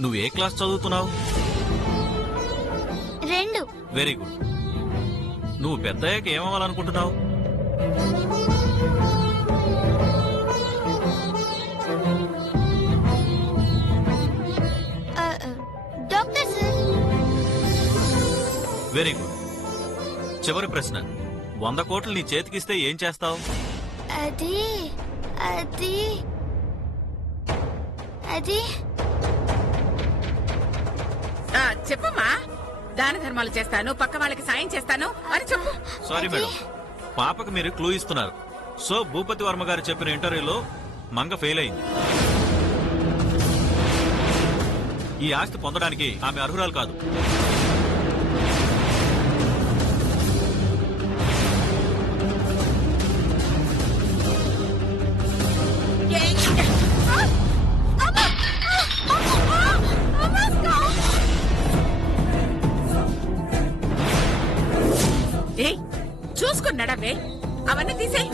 నువ్వు ఏ క్లాస్ చదువుతున్నావు? 2. Very good. నువ్వు పెద్దయ్యాక ఏమవ్వాలనుకుంటున్నావు? Doctor sir. Very good. చివరి ప్రశ్న, 100 కోట్లు నీ చేతికిస్తే ఏం చేస్తావు? అది అది అది చెప్పమ్మా. దాన ధర్మాలు చేస్తాను, పక్క వాళ్ళకి సాయం చేస్తాను అని చెప్పు. సారీ మేడం, పాపకు మీరు క్లూ ఇస్తున్నారు. సో భూపతి వర్మ గారు చెప్పిన ఇంటర్వ్యూలో మంగ ఫెయిల్ అయింది. ఈ ఆస్తి పొందడానికి ఆమె అర్హురాలు కాదు. ఏయ్, చూసుకున్నాడవే, అవన్నీ తీసే.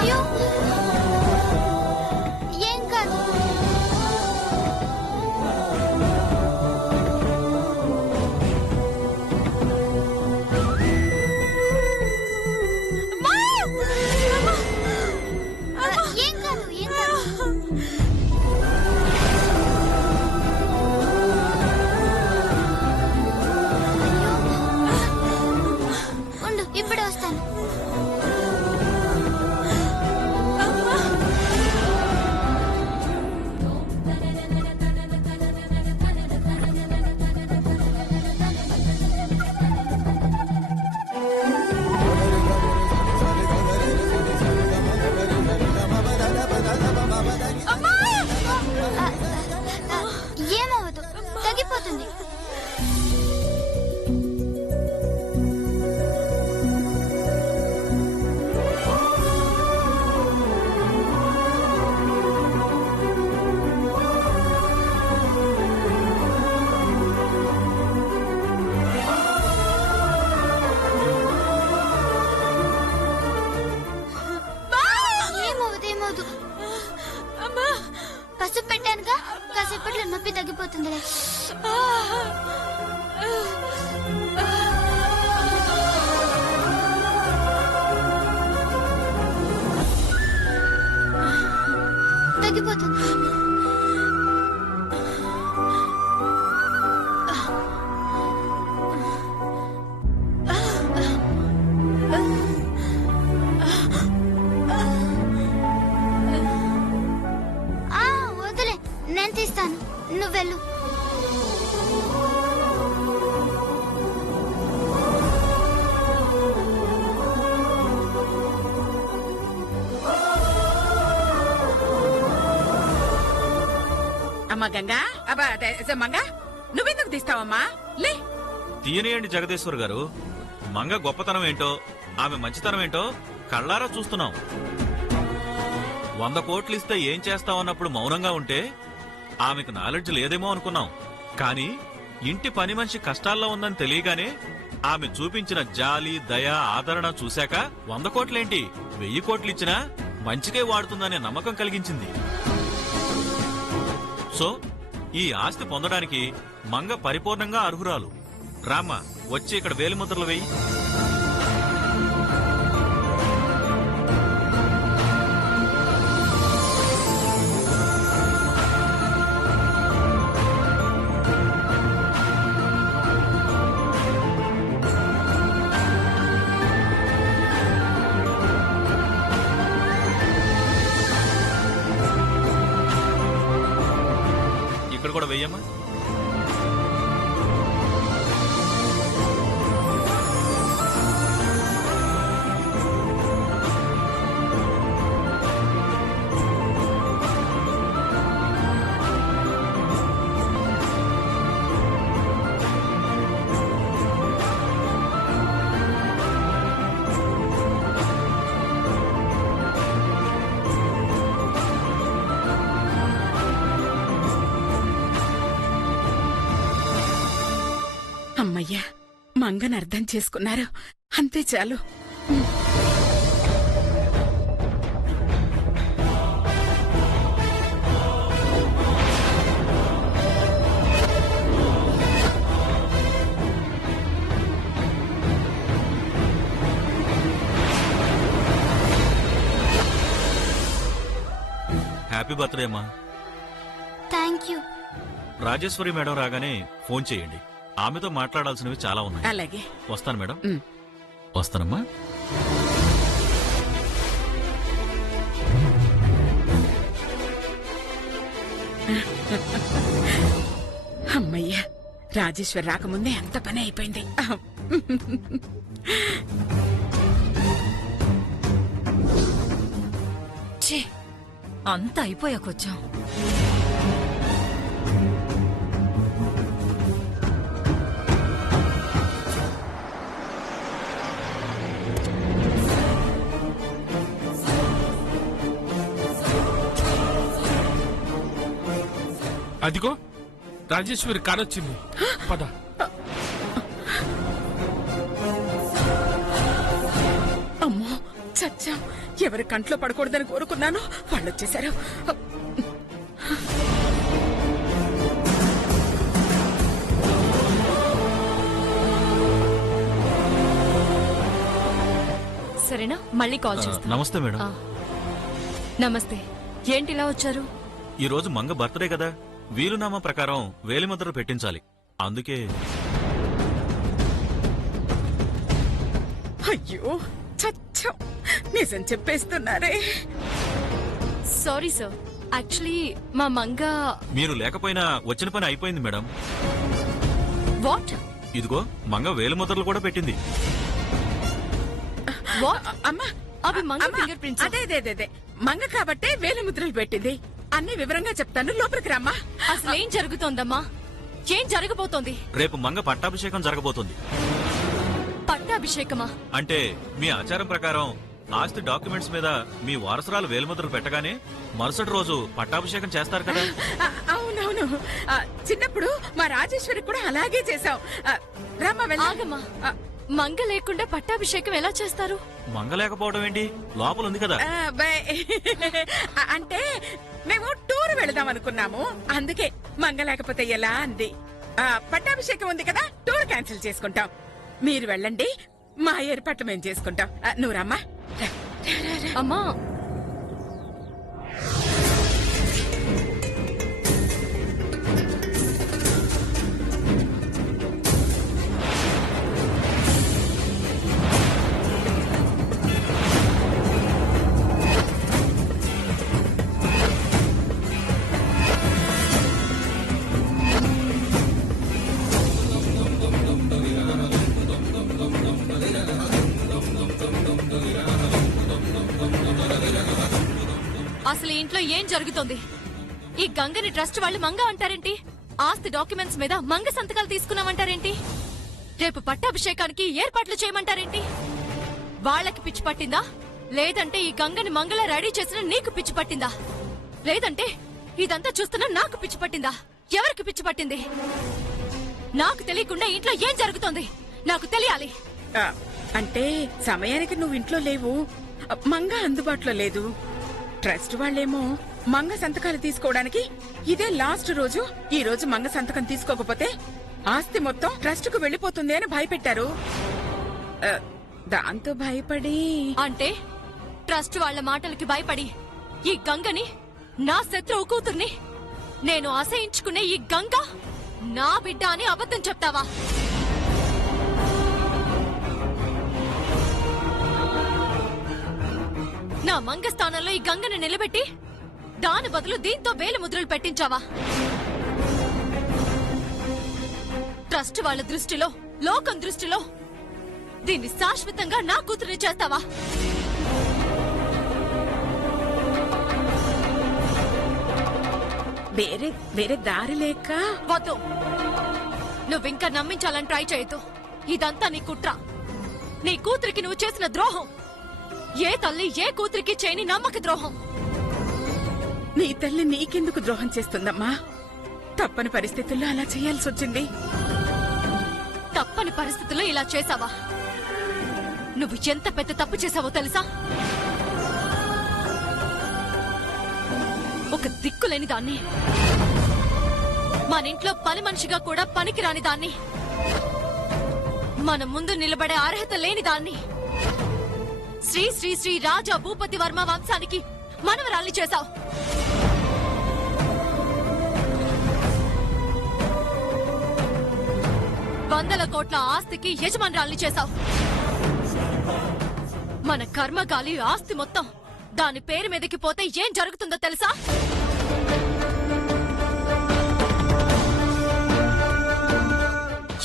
అయ్యో, ఏం కాదు. ఏం కాదు, ఏం కాదు. ఉండు, ఇప్పుడే వస్తాను. ఏమవదు, తగ్గిపోతుంది. ఏమవదు, ఏమవదు. పసుపు పెట్టానుగా, కాసేపట్లో నొప్పి తగ్గిపోతుందిలే. తగ్గిపోతుంది. వదిలే, నేను తీస్తాను, నువ్వెళ్ళు. అమ్మా గంగా, అబ్బా మంగా, నువ్వెందుకు తీస్తావమ్మా? లే. తీయనియండి జగదీశ్వర్ గారు. మంగ గొప్పతనం ఏంటో, ఆమె మంచితనం ఏంటో కళ్ళారా చూస్తున్నాం. 100 కోట్లు ఇస్తే ఏం చేస్తామన్నప్పుడు మౌనంగా ఉంటే ఆమెకు నాలెడ్జ్ లేదేమో అనుకున్నాం. కానీ ఇంటి పని మనిషి కష్టాల్లో ఉందని తెలియగానే ఆమె చూపించిన జాలి, దయ, ఆదరణ చూశాక 100 కోట్లేంటి 1000 కోట్లు ఇచ్చినా మంచికే వాడుతుందనే నమ్మకం కలిగించింది. సో ఈ ఆస్తి పొందడానికి మంగ పరిపూర్ణంగా అర్హురాలు. రామ్మ, వచ్చి ఇక్కడ వేలిముద్రలు వేయి. ఇక్కడ కూడా వెయ్యమ్మా. అమ్మయ్యా, మంగని అర్థం చేసుకున్నారు. అంతే చాలు. హ్యాపీ బర్త్డే అమ్మా. Thank you. రాజేశ్వరి మేడం రాగానే ఫోన్ చేయండి. ఆమెతో మాట్లాడాల్సినవి చాలా ఉన్నాయి. అలాగే. వస్తాను మేడం. ఉమ్. వస్తానమ్మా. అమ్మయ్యా, రాజేశ్వర్ రాకముందే అంత పని అయిపోయింది. ఛీ, అంత అయిపోయాకొచ్చాం. అదిగో రాజేశ్వరి కారొచ్చింది. పద. అమ్మో, చచ్చా. ఎవరి కంట్లో పడకూడదని కోరుకున్నాను, వాళ్ళొచ్చేశారు. సరేనా, మళ్ళీ కాల్ చేస్తా. నమస్తే మేడం. నమస్తే. ఏంటి ఇలా వచ్చారు? ఈ రోజు మంగ బర్త్డే కదా, వీలునామా ప్రకారం వేలిముద్ర పెట్టించాలి. అందుకే. అయ్యో, చచ్చా, నిజం చెప్పేస్తున్నారే. సారీ సార్, యాక్చువల్లీ మా మంగ. మీరు లేకపోయినా వచ్చిన పని అయిపోయింది మేడం. వాట్? ఇదిగో మంగ వేలిముద్రలు కూడా పెట్టింది. వాట్? అమ్మా, అవి మంగ అమ్మా, ఫింగర్ ప్రింట్స్. అదే మంగ కాబట్టే వేలు ముద్రలు పెట్టింది. అన్ని వివరంగా చెప్తాను, లోపలికి రమ్మా. అసలు ఏం జరుగుతోందమ్మా? ఏం జరగబోతోంది? రేపు మంగ పట్టాభిషేకం జరగబోతుంది. పట్టాభిషేకమా? అంటే మీ ఆచారం ప్రకారం ఆస్తి డాక్యుమెంట్స్ మీద మీ వారసురాలు వేలిముద్రలు పెట్టగానే మరుసటి రోజు పట్టాభిషేకం చేస్తారు కదా. అవునవును, చిన్నప్పుడు మా రాజేశ్వరి కూడా అలాగే చేశాం. రమ్మా, ఆగమ్మా. మంగ లేకుండా పట్టాభిషేకం ఎలా చేస్తారు? మంగ లేకపోవడం ఏంటి, లోపల ఉంది కదా. అంటే మేము టూర్ వెళదాం అనుకున్నాము, అందుకే మంగ లేకపోతే ఎలా అంది. పట్టాభిషేకం ఉంది కదా, టూర్ క్యాన్సిల్ చేసుకుంటాం. మీరు వెళ్ళండి, మా ఏర్పాట్లు మేము చేసుకుంటాం. నువ్వు రమ్మా. అమ్మా, అసలు ఇంట్లో ఏం జరుగుతోంది? ఈ గంగని ట్రస్ట్ వాళ్ళు మంగ అంటారేంటి? ఆస్తి డాక్యుమెంట్స్ మీద మంగ సంతకాలు తీసుకున్నామంటారేంటి? రేపు పట్టాభిషేకానికి ఏర్పాట్లు చేయమంటారేంటి? వాళ్ళకి పిచ్చి పట్టిందా, లేదంటే ఈ గంగని మంగళ రెడీ చేసిన నీకు పిచ్చి పట్టిందా, లేదంటే ఇదంతా చూస్తున్నా నాకు పిచ్చి పట్టిందా? ఎవరికి పిచ్చి పట్టింది? నాకు తెలియకుండా ఇంట్లో ఏం జరుగుతోంది నాకు తెలియాలి. అంటే సమయానికి నువ్వు ఇంట్లో లేవు, మంగ అందుబాటులో లేదు. ట్రస్ట్ వాళ్ళేమో మంగ సంతకాలు తీసుకోవడానికి ఇదే లాస్ట్ రోజు. ఈ రోజు మంగ సంతకం తీసుకోకపోతే ఆస్తి మొత్తం ట్రస్ట్ కు వెళ్లిపోతుంది అని భయపెట్టారు. దాంతో భయపడి. అంటే ట్రస్ట్ వాళ్ళ మాటలకి భయపడి ఈ గంగని, నా శత్రువు కూతుర్ని, నేను అసహించుకునే ఈ గంగ నా బిడ్డ అని అబద్ధం చెప్తావా? నా మంగ స్థానంలో ఈ గంగని నిలబెట్టి దాని బదులు దీంతో వేలు ముద్రలు పెట్టించావా? ట్రస్ట్ వాళ్ళ దృష్టిలో, లోకం దృష్టిలో దీన్ని శాశ్వతంగా నా కూతురిని చేస్తావా? వేరే దారి లేక. వద్దు, నువ్వింకా నమ్మించాలని ట్రై చేయొద్దు. ఇదంతా నీ కుట్ర, నీ కూతురికి నువ్వు చేసిన ద్రోహం. ఏ తల్లి ఏ కూతురికి చేయని నమ్మక ద్రోహం. నీ తల్లి నీకెందుకు ద్రోహం చేస్తుందమ్మా? తప్పని పరిస్థితుల్లో అలా చేయాల్సి వచ్చింది. తప్పని పరిస్థితుల్లో ఇలా చేశావా? నువ్వు ఎంత పెద్ద తప్పు చేశావో తెలుసా? ఒక దిక్కులేని దాన్ని, మన ఇంట్లో పని మనిషిగా కూడా పనికిరాని దాన్ని, మన ముందు నిలబడే అర్హత లేని దాన్ని శ్రీ శ్రీ శ్రీ రాజా భూపతి వర్మ వంశానికి మనవరాల్ని చేశావు. వందల కోట్ల ఆస్తికి యజమానురాల్ని చేశావు. మన కర్మగాలి ఆస్తి మొత్తం దాని పేరు మీదకి పోతే ఏం జరుగుతుందో తెలుసా?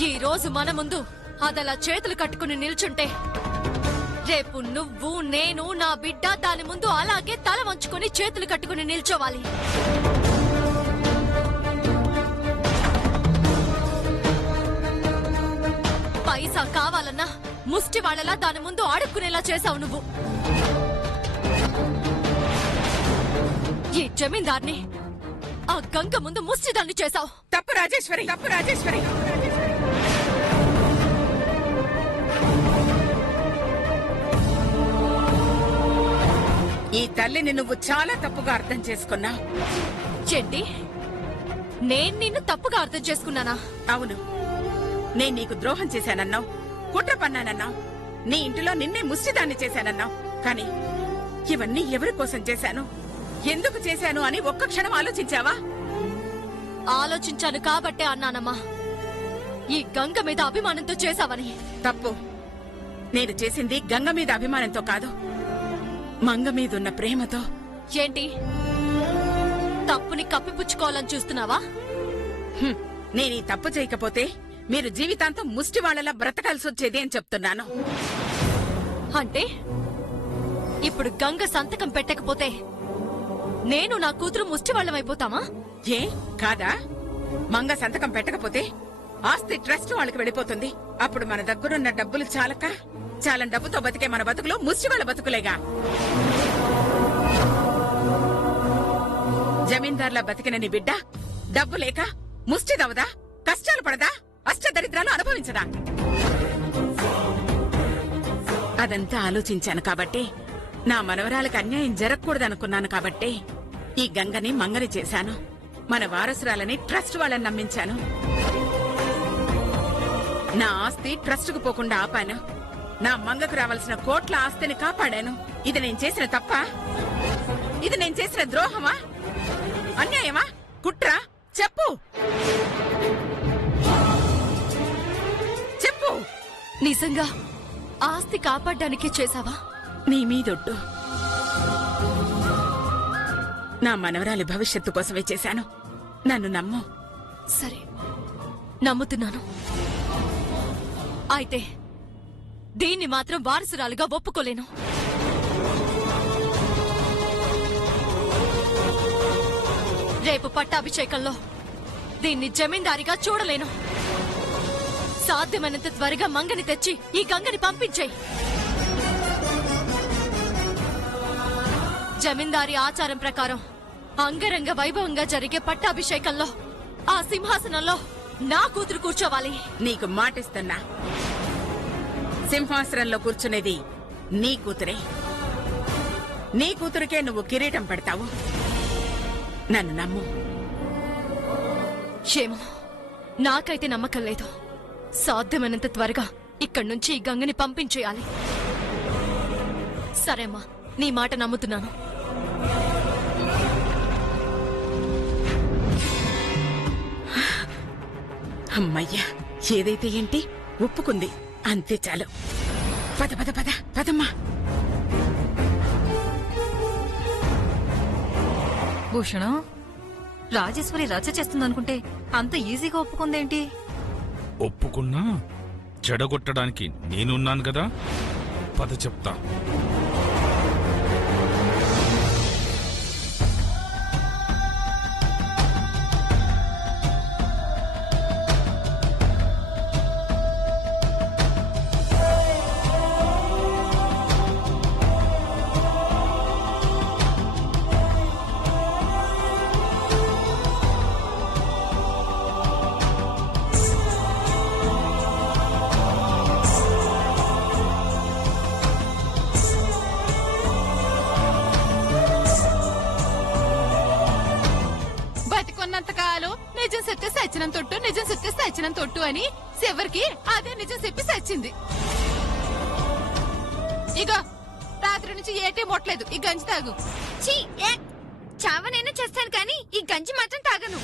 ఈ రోజు మన ముందు అదలా చేతులు కట్టుకుని నిల్చుంటే, రేపు నువ్వు, నేను, నా బిడ్డ దాని ముందు అలాగే తల వంచుకుని చేతులు కట్టుకుని నిల్చోవాలి. పైసా కావాలన్నా ముష్టి వాళ్ళలా దాని ముందు ఆడుకునేలా చేశావు నువ్వు. ఈ జమీందార్ని ఆ గంగ ముందు ముష్టిదాన్ని చేశావు. తప్పు రాజేశ్వరి, తప్పు రాజేశ్వరి. ఈ తల్లిని నువ్వు చాలా తప్పుగా అర్థం చేసుకున్నావు. చెండి, నేను నిన్ను తప్పుగా అర్థం చేసుకున్నానా? అవును, నేను నీకు ద్రోహం చేశానన్నావు, కుట్ర పన్నానన్నావు, నీ ఇంటిలో నిన్నే ముష్టిదాన్ని చేశానన్నావు. కానీ ఇవన్నీ ఎవరి కోసం చేశాను, ఎందుకు చేశాను అని ఒక్క క్షణం ఆలోచించావా? ఆలోచించాను కాబట్టే అన్నానమ్మా, ఈ గంగ మీద అభిమానంతో చేశావని. తప్పు. నేను చేసింది గంగ మీద అభిమానంతో కాదు, మంగ మీదున్న ప్రేమతో. ఏంటి, తప్పుని కప్పిపుచ్చుకోవాలని చూస్తున్నావా? నేను ఈ తప్పు చేయకపోతే మీరు జీవితాంతం ముష్టి వాళ్ళలా బ్రతకాల్సి వచ్చేది అని చెప్తున్నాను. అంటే ఇప్పుడు గంగ సంతకం పెట్టకపోతే నేను నా కూతురు ముష్టివాళ్లమైపోతామా? ఏ కాదా? మంగ సంతకం పెట్టకపోతే ఆస్తి ట్రస్ట్ వాళ్ళకి వెళ్ళిపోతుంది. అప్పుడు మన దగ్గరున్న డబ్బులు చాలా డబ్బుతో బతికే మన బతుకులు ముష్టి వాళ్ళ బతుకులేగా. జమీందార్లా బతికిన నీ బిడ్డ డబ్బు లేక ముష్టిదవదా, కష్టాలు పడదా, అష్టదరిద్రాలు అనుభవించదా? అదంతా ఆలోచించాను కాబట్టి, నా మనవరాలకు అన్యాయం జరగకూడదనుకున్నాను కాబట్టి ఈ గంగని మంగని చేశాను. మన వారసురాలని ట్రస్ట్ వాళ్ళని నమ్మించాను. నా ఆస్తి ట్రస్టుకు పోకుండా ఆపాను. నా మంగకు రావాల్సిన కోట్ల ఆస్తిని కాపాడాను. ఇది నేను చేసిన తప్పా? ఇది నేను చేసిన ద్రోహమా? అన్యాయమా? కుట్రా? చెప్పు చెప్పు. నిజంగా ఆస్తి కాపాడడానికే చేశావా? నీ మీదొట్టు. నా మనవరాలి భవిష్యత్తు కోసమే చేశాను. నన్ను నమ్ము. సరే, నమ్ముతున్నాను. అయితే దీన్ని మాత్రం వారసురాలుగా ఒప్పుకోలేను. రేపు పట్టాభిషేకంలో దీన్ని జమీందారిగా చూడలేను. సాధ్యమైనంత త్వరగా మంగని తెచ్చి ఈ గంగని పంపించేయి. జమీందారి ఆచారం ప్రకారం అంగరంగ వైభవంగా జరిగే పట్టాభిషేకంలో ఆ సింహాసనంలో నా కూతురు కూర్చోవాలి. నీకు మాటిస్తున్నా, సింహాసనంలో కూర్చునేది నీ కూతురే. నీ కూతురికే నువ్వు కిరీటం పెడతావు. నన్ను నమ్ము. ఏమో, నాకైతే నమ్మకం లేదు. సాధ్యమైనంత త్వరగా ఇక్కడి నుంచి ఈ గంగని పంపించేయాలి. సరేమ్మా, నీ మాట నమ్ముతున్నాను. అమ్మయ్యా, ఏదైతే ఏంటి, ఒప్పుకుంది, అంతే చాలు. పద పద పద పదమ్మా. భూషణం, రాజేశ్వరి రచ్చ చేస్తుందనుకుంటే అంత ఈజీగా ఒప్పుకుందేంటి? ఒప్పుకున్నా చెడగొట్టడానికి నేనున్నాను కదా. పద చెప్తా. చెప్పాను నిజం చెప్తే సచ్చినం తొట్టు నిజం చెప్తే సచ్చినం తొట్టు అని చివరికి అదే నిజం చెప్పి సచ్చింది. ఇగో రాత్రి నుంచి ఏటీ మొట్టలేదు, ఈ గంజి తాగు. చావనైనా చేస్తాను కానీ ఈ గంజి మాత్రం తాగను.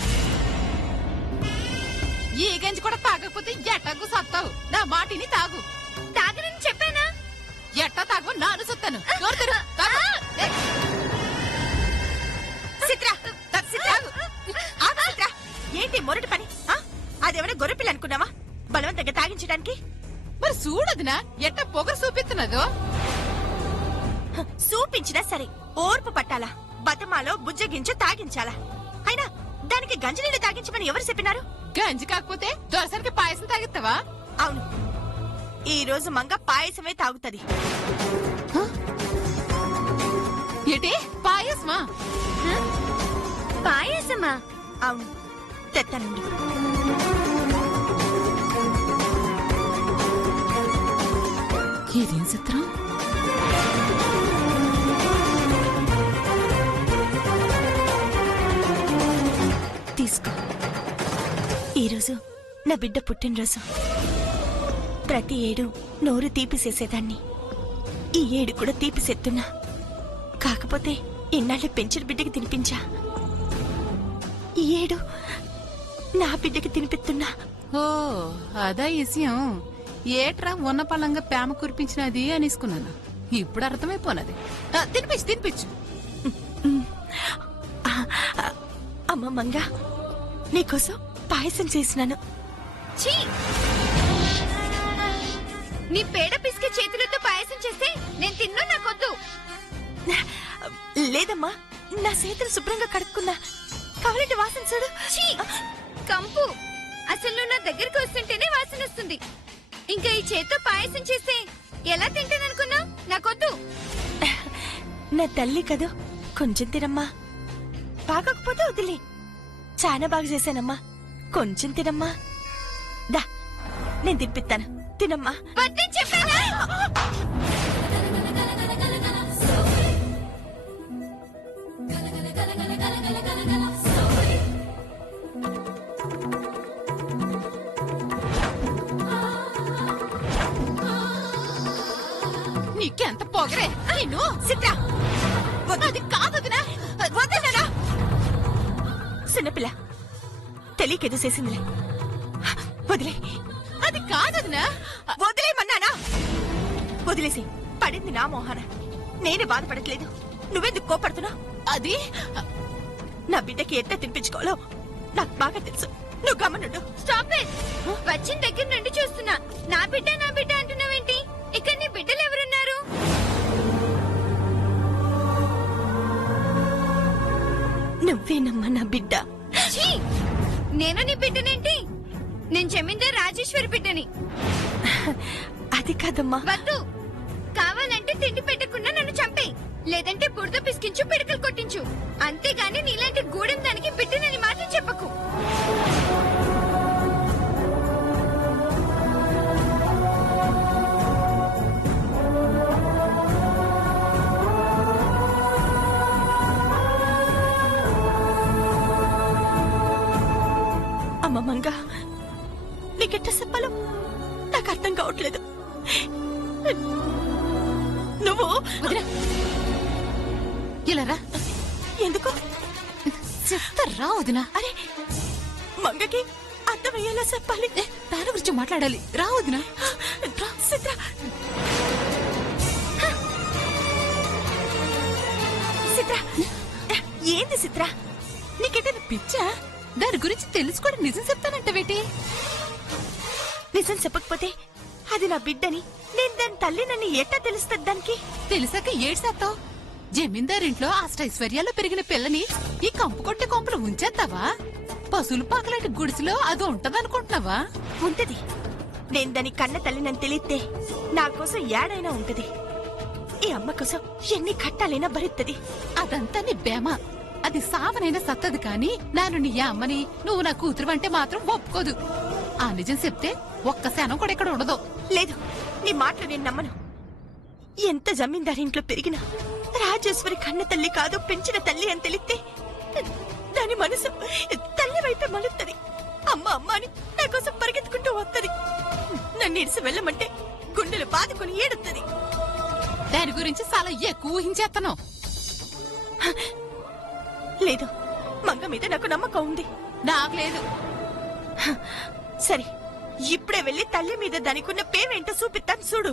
ఈ గంజి కూడా తాగకపోతే ఎట్టకు సత్తావు. నా మాటిని తాగు. తాగనని చెప్పానా? ఎట్ట తాగు నాను సుత్తాను. ఏంటి మొరటి పని? అదేమైనా గొర్రెపిల్ల అనుకున్నావా బలవంతంగా తాగించడానికి? మరి చూడదునా ఎట్ట పొగరు చూపిస్తున్నదో. చూపించినా సరే ఓర్పు పట్టాలా? బతమాలో బుజ్జగించి తాగించాలా? అయినా దానికి గంజి నీళ్ళు తాగించమని ఎవరు చెప్పినారు? గంజి కాకపోతే దొరసరికి పాయసం తాగిస్తావా? అవును, ఈ రోజు మంగ పాయసమే తాగుతది. ఏటి పాయసమా? పాయసమా? అవును, తెత్తనండి. ఇదేం చిత్రం? తీసుకో. ఈరోజు నా బిడ్డ పుట్టినరోజు. ప్రతి ఏడు నోరు తీపిసేసేదాన్ని. ఈ ఏడు కూడా తీపిసేస్తున్నా. కాకపోతే ఇన్నాళ్ళు పెంచిన బిడ్డకి తినిపించా. ఈ ఏడు నా బిడ్డకి తినిపిస్తున్నా. ఓ అదా విషయం. ఏట్రా ఉన్న పళ్ళంగా ప్రేమ కురిపించినది అనేసుకున్నాను. ఇప్పుడు అర్థమైపోనది. తినిపించు తినిపించు. అమ్మ మంగ, నీకోసం పాయసం చేసినాను. నీ పేడ పిసికే చేతులతో పాయసం చేస్తే నేను తిన్నా. నాకొద్దు. లేదమ్మా, నా చేతులు శుభ్రంగా కడుక్కున్నా. కావాలంటే వాసన చూడు. కంపు. అసలు నువ్వు నా దగ్గరికి వస్తుంటేనే వాసన వస్తుంది. ఇంకా ఈ చేత్తో పాయసం చేస్తే ఎలా తింటాననుకున్నావు? నాకొద్దు. నా తల్లి కదూ, కొంచెం తినమ్మా. బాగోకపోతే వదిలే. చాలా బాగా చేశానమ్మా, కొంచెం తినమ్మా. దా, నేను తినిపిస్తాను, తినమ్మా. వద్దని చెప్పానా? నీకెంత పొగరే నిన్ను. సిత్రా, అది కాదదినా. వదలరా. చిన్నపిల్ల తెలియకేదో చేసిందిలే, వదిలే. అది కాదదినా. వదిలేమన్నానా? వదిలేసి పడింది నా మోహన. నేనే బాధపడట్లేదు, నువ్వెందుకు కోపడుతున్నా? అది నా బిడ్డకి ఎట్లా తినిపించుకోవాలో నాకు బాగా తెలుసు. నువ్వు గమనుండు. Stop it. వచ్చిన దగ్గర నుండి చూస్తున్నా. నా బిడ్డ నా బిడ్డ అంటున్నావేంటి? ఇక్కడ నీ బిడ్డలు ఎవరున్నారు? నువ్వేనమ్మా నా బిడ్డ. నేను నీ బిడ్డనేంటి? నేను జమీందార్ రాజేశ్వరి బిడ్డని. అది కాదమ్మా. వద్దు. కావాలంటే తిండి పెట్టకుండా నన్ను చంపేయి, లేదంటే బురద పిసికించు, పిడకలు కొట్టించు. అంతేగాని నీలాంటి గూడెం దానికి బిడ్డనని మాత్రం చెప్పకు. అమ్మ మంగ, నీకెట్ట చెప్పాలో నాకు అర్థం కావట్లేదు. నువ్వు వదినా ఇలా రా. ఎందుకు చెప్తారా వదినా? అరే, మంగకి అర్థమయ్యేలా చెప్పాలి. దాని గురించి మాట్లాడాలి. రా వదినా. సిత్ర, సిత్ర, ఏంది సిత్ర? నీకేదైనా పిచ్చా? దాని గురించి తెలుసుకోవడం నిజం చెప్తానంటవేటి? నిజం చెప్పకపోతే అది నా బిడ్డని, నేను దాని తల్లినని ఎట్టా తెలుస్తుంది దానికి? తెలిసాక ఏడ్సేస్తావు. జమీందారింట్లో అష్టైశ్వర్యాల్లో పెరిగిన పిల్లని ఈ కంపు కొట్టే కొంపలు ఉంచేస్తావా? పశువులు పాకలాంటి గుడిసెలో అది ఉంటదనుకుంటున్నావా? ఉంటది. నేను దాని కన్న తల్లినని తెలిస్తే నా కోసం ఏడైనా ఉంటది. ఈ అమ్మ కోసం ఎన్ని కట్టాలైనా భరిత్తది. అదంతా నీ బేమ. అది సావనైనా సత్తది కాని నాను నీ అమ్మని, నువ్వు నా కూతురు అంటే మాత్రం ఒప్పుకోదు. ఆ నిజం చెప్తే ఒక్క శానం కూడా ఇక్కడ ఉండదు. లేదు, నీ మాటలు నేను నమ్మను. ఎంత జమీందారి ఇంట్లో పెరిగినా రాజేశ్వరి కన్న తల్లి కాదు, పెంచిన తల్లి అని తెలిస్తే దాని మనసు తల్లి వైపే మలుస్తుంది. అమ్మ అమ్మ అని నా కోసం పరిగెత్తుకుంటూ వస్తుంది. నన్ను ఇడిసి వెళ్ళమంటే గుండెలు బాదుకుని ఏడుతుంది. దాని గురించి చాలా ఎక్కువ ఊహించేస్తాను. లేదు, మంగ మీద నాకు నమ్మకం ఉంది. నాకు లేదు. సరే, ఇప్పుడే వెళ్ళి తల్లి మీద దానికున్న పేవేంటో చూపిస్తాను చూడు.